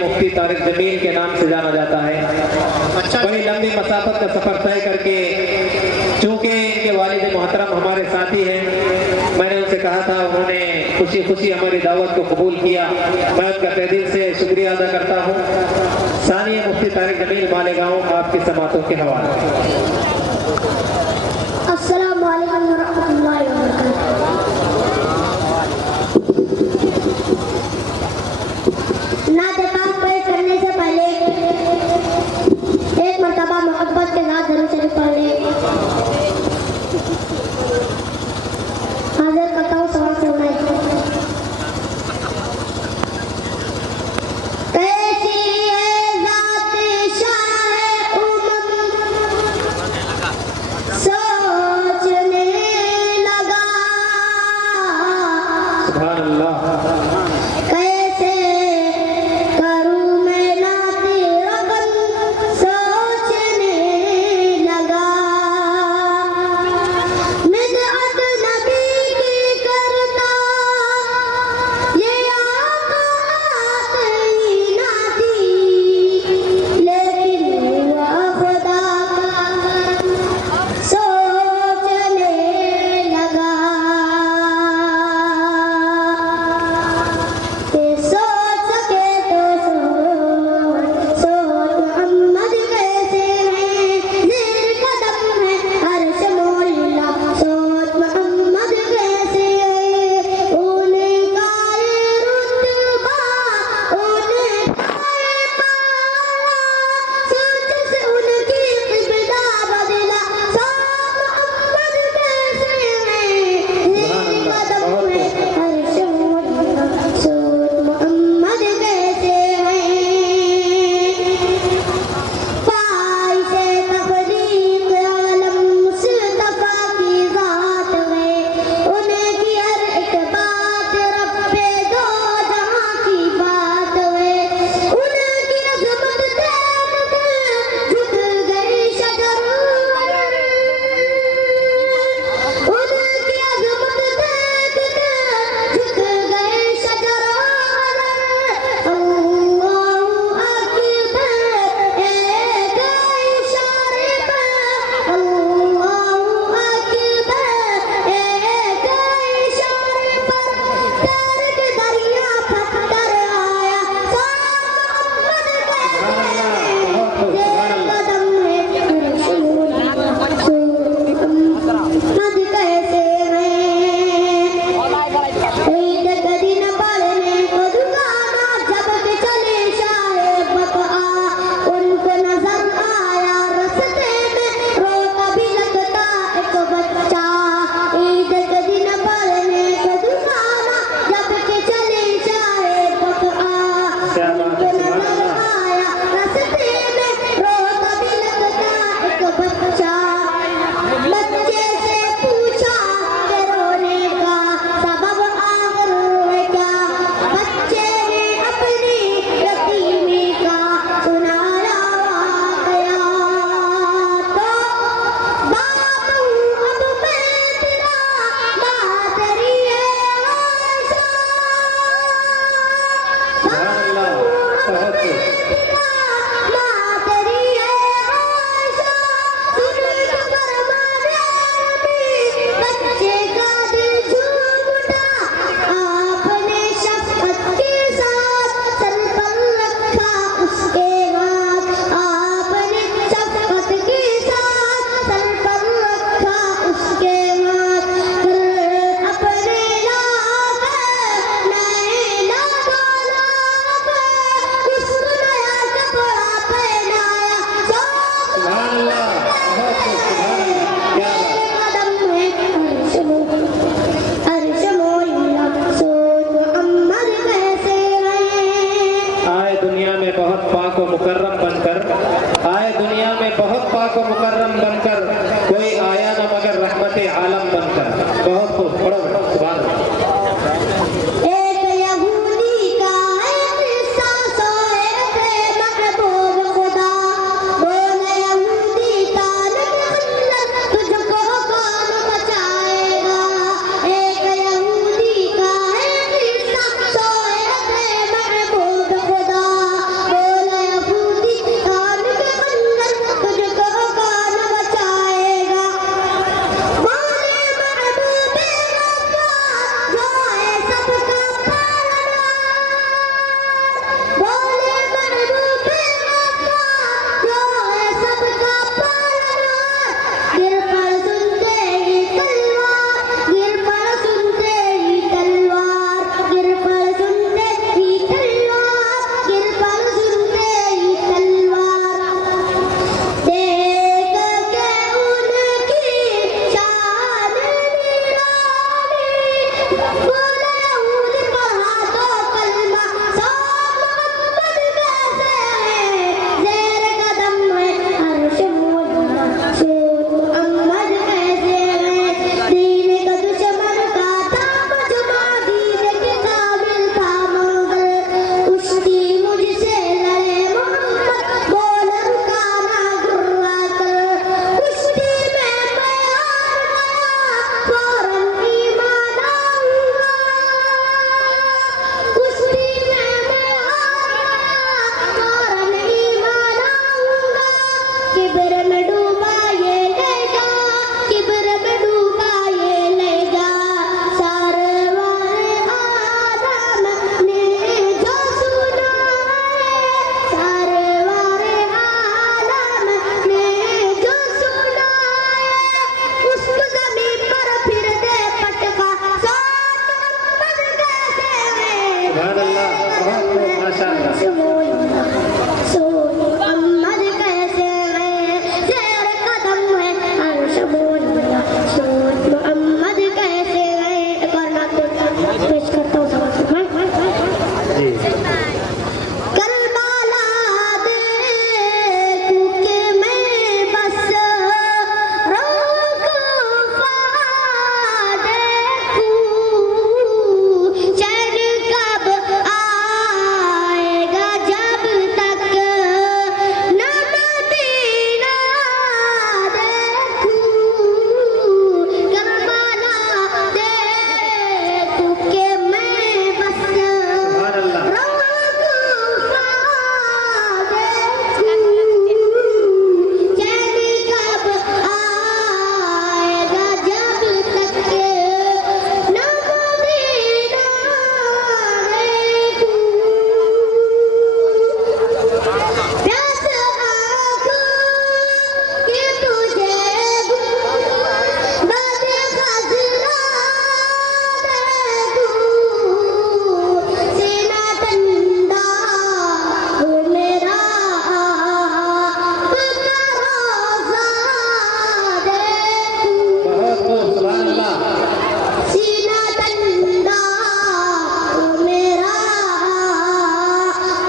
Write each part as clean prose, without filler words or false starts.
मुफ्ती तारिक जमील के नाम से जाना जाता है। बड़ी लंबी मसाफत का सफर तय करके, चूंकि इनके वालिद मोहतरम हमारे साथी हैं, मैंने उनसे कहा था, उन्होंने खुशी खुशी हमारी दावत को कबूल किया। मैं उनका तहे दिल से शुक्रिया अदा करता हूँ। सानिया मुफ्ती तारिक जमील मालेगांव आपकी समातों के हवाले। अस्सलामु अलैकुम वरहमतुल्लाहि वबरकातुहू। नात पाक पेश करने से पहले एक मर्तबा मोहब्बत के साथ दरूद शरीफ पढ़ लें। हाजिर करता हूँ सवाल सुनाए। कैसी है ज़ात शाह उमम, सोचने लगा। सुभान अल्लाह। कैसे करूं मैं नाते रगन, सोचने लगा। मिदअत नबी की करता, ये आकात ही ना थी, लेकिन हुआ खुदा का, सोचने लगा। पेश करता हूँ जी करबला देखूं कि मैं बस रोकूफा देखूं चैन कब आएगा जब तक न मदीना देखूं करबला देखूं कि मैं बस सुभान अल्लाह बहुत खूब सुभान अल्लाह सीना ठंडा मेरा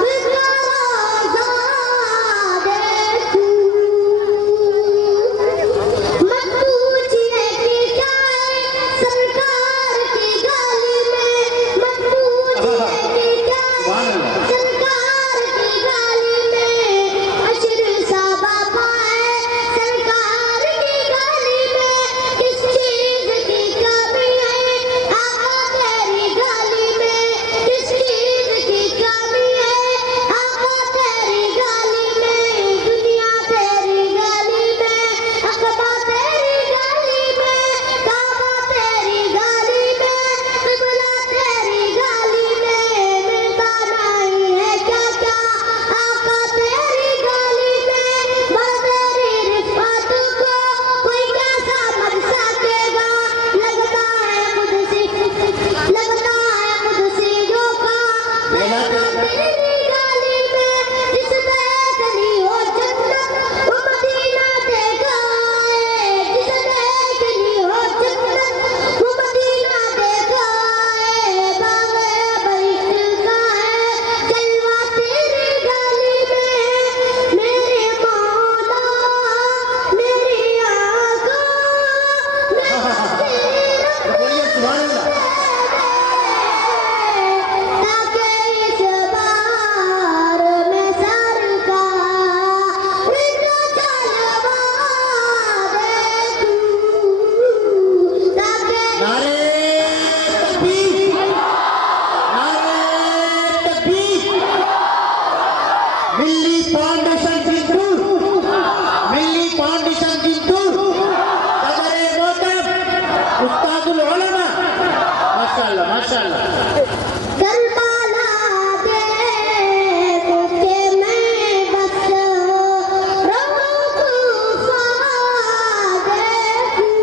बिगड़ा देखूं मत पूछिए कि क्या है सरकार की गाली में मत पूछिए कि क्या है सरकार की गाली में अशर साबा पाए सरकार की गाली में किस चीज की कमी है आका तेरी गाली में किस चीज की कमी है आका तेरी गाली में दुनिया तेरी गाली में अकबा तेरी गाली में काबा तेरी गाली में किबला तेरी गाली में मिलता नहीं है क्या क्या आका तेरी गाली में बस तेरी रिफ़त को कोई कैसा मर सकेगा लगता है मुझसे जो का मेरा तेरी गाली में जिसने चली हो जन्नत वो मदीना देखा है जिसने चली हो जन्नत वो मदीना देखा है बागे बहिश्त का है जलवा तेरी गाली में मेरे मौला मेरे आका बोलिए सुभान अल्लाह ताकि इस बार मैं सरकार का जलवा देखूं ताकि नारे तकबीर नारे तकबीर मिल्ली फाउंडेशन जिंदूर मिल्ली फाउंडेशन जिंदूर सदर मोहतरम उस्तादुल उलमा माशाअल्लाह माशाअल्लाह करबला देखूं कि मैं बस रोकूफा देखूं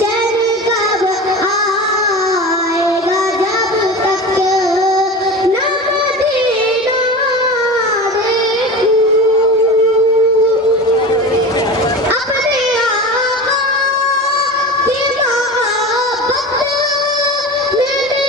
चैन कब आएगा जब तक न मदीना देखूं अपने आका की मोहब्बत मेरे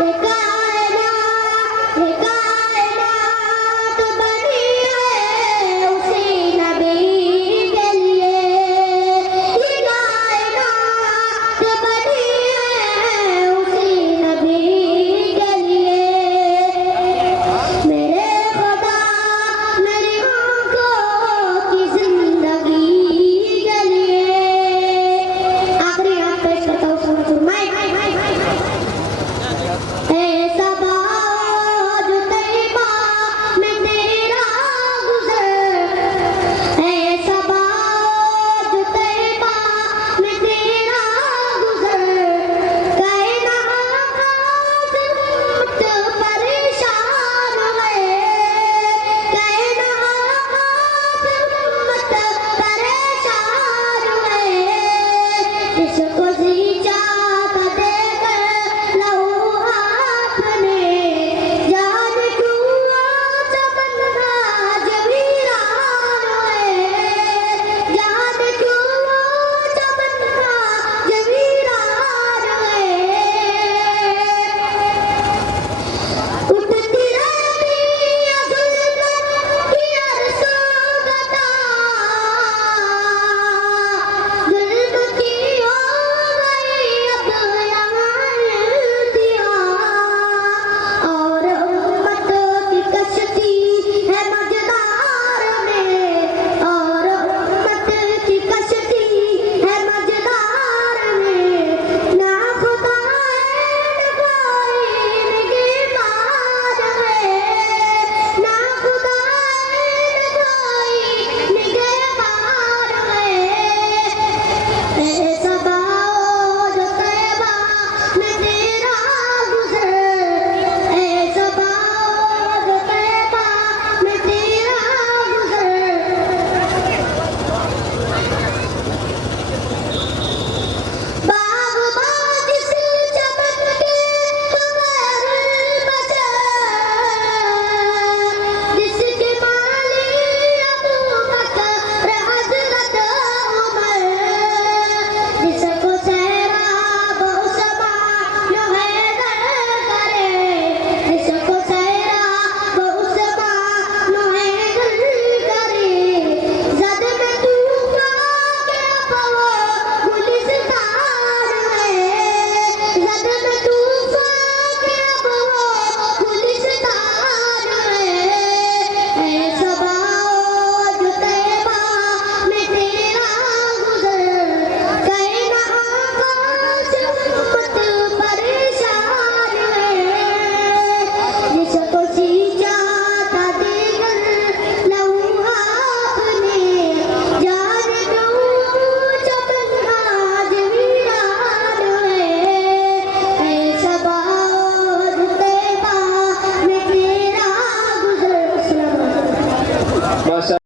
ये